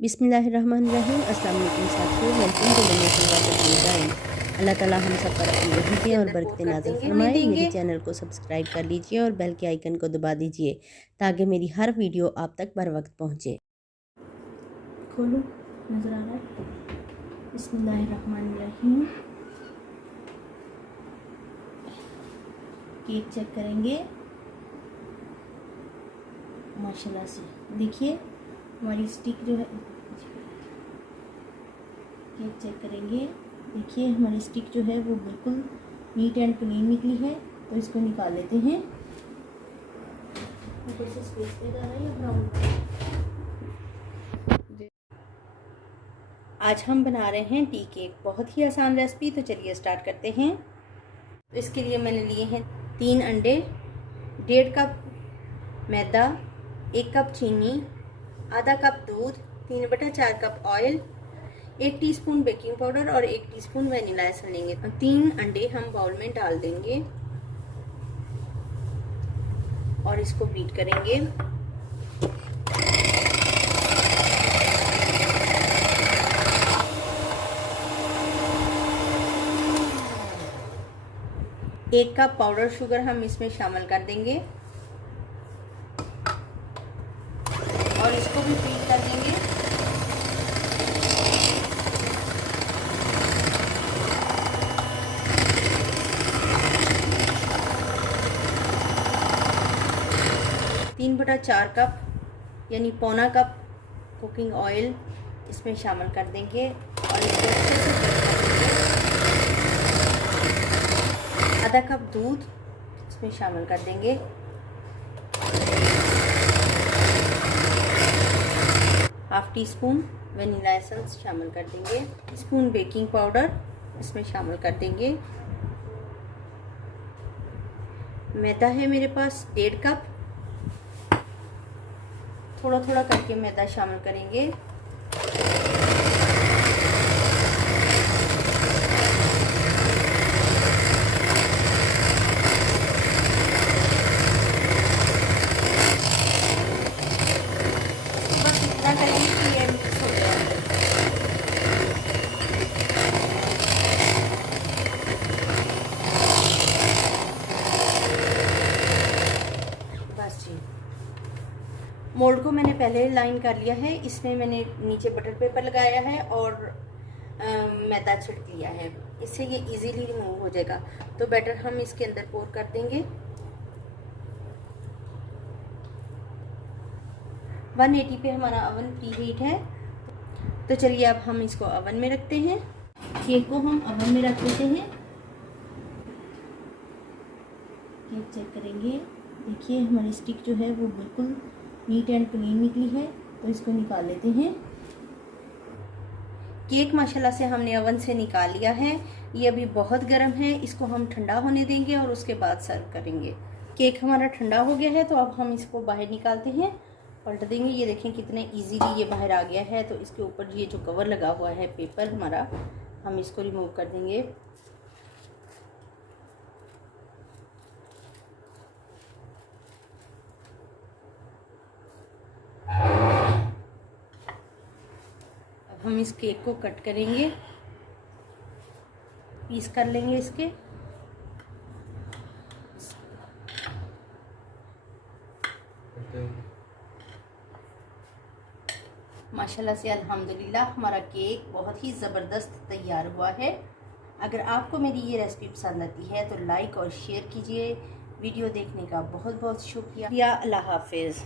बिस्मिल्लाहिर्रहमानिर्रहीम। अस्सलाम वालेकुम साथियों, welcome to nation water design. Allah ताला हम सब पर अपनी रहमतें और बरकतें नाज़िल फरमाए। मेरे चैनल को सब्सक्राइब कर लीजिए और बेल के आइकन को दबा दीजिए ताकि मेरी हर वीडियो आप तक बर वक्त पहुँचे। खोलो, नज़र आ रहा है। बिस्मिल्लाहिर्रहमानिर्रहीम। केक चेक करेंगे माशाल्लाह से। देखिए हमारी स्टिक जो है, केक चेक करेंगे। देखिए हमारी स्टिक जो है वो बिल्कुल नीट एंड क्लीन निकली है। तो इसको निकाल लेते हैं। ऊपर से स्पेस पे जा रहा है या ब्राउन। आज हम बना रहे हैं टी केक, बहुत ही आसान रेसिपी। तो चलिए स्टार्ट करते हैं। तो इसके लिए मैंने लिए हैं 3 अंडे, 1.5 कप मैदा, 1 कप चीनी, आधा कप दूध, 3/4 cup oil, 1 teaspoon baking powder और 1 टीस्पून वनीला एसेंस लेंगे। 3 अंडे हम बाउल में डाल देंगे और इसको बीट करेंगे। एक कप पाउडर शुगर हम इसमें शामिल कर देंगे और इसको भी बीट कर देंगे। तीन बटा 4 कप यानी पौना कप कुकिंग ऑयल इसमें शामिल कर देंगे और इसको अच्छे से बीट कर देंगे। आधा कप दूध इसमें शामिल कर देंगे। Half tea spoon vanilla essence शामिल कर देंगे। टीस्पून बेकिंग पाउडर इसमें शामिल कर देंगे। मैदा है मेरे पास 1.5 कप। थोड़ा थोड़ा करके मैदा शामिल करेंगे। बस इतना करेंगे कि ये मिक्स हो जाए। बस जी, मोल्ड को मैंने पहले लाइन कर लिया है। इसमें मैंने नीचे बटर पेपर लगाया है और मैदा छिड़क लिया है। इससे ये इजीली रिमूव हो जाएगा। तो बैटर हम इसके अंदर पोर कर देंगे। 180 पे हमारा ओवन प्री हीट है। तो चलिए अब हम इसको ओवन में रखते हैं। केक को हम ओवन में रख देते हैं। केक चेक करेंगे। देखिए हमारी स्टिक जो है वो बिल्कुल नीट एंड क्लीन निकली है। तो इसको निकाल लेते हैं। केक माशाल्लाह से हमने ओवन से निकाल लिया है। ये अभी बहुत गर्म है, इसको हम ठंडा होने देंगे और उसके बाद सर्व करेंगे। केक हमारा ठंडा हो गया है। तो अब हम इसको बाहर निकालते हैं, पलट देंगे। ये देखें कितने इजीली ये बाहर आ गया है। तो इसके ऊपर ये जो कवर लगा हुआ है पेपर हमारा, हम इसको रिमूव कर देंगे। हम इस केक को कट करेंगे, पीस कर लेंगे इसके। माशाल्लाह से अल्हम्दुलिल्लाह हमारा केक बहुत ही ज़बरदस्त तैयार हुआ है। अगर आपको मेरी ये रेसिपी पसंद आती है तो लाइक और शेयर कीजिए। वीडियो देखने का बहुत बहुत शुक्रिया। अल्लाह हाफिज़।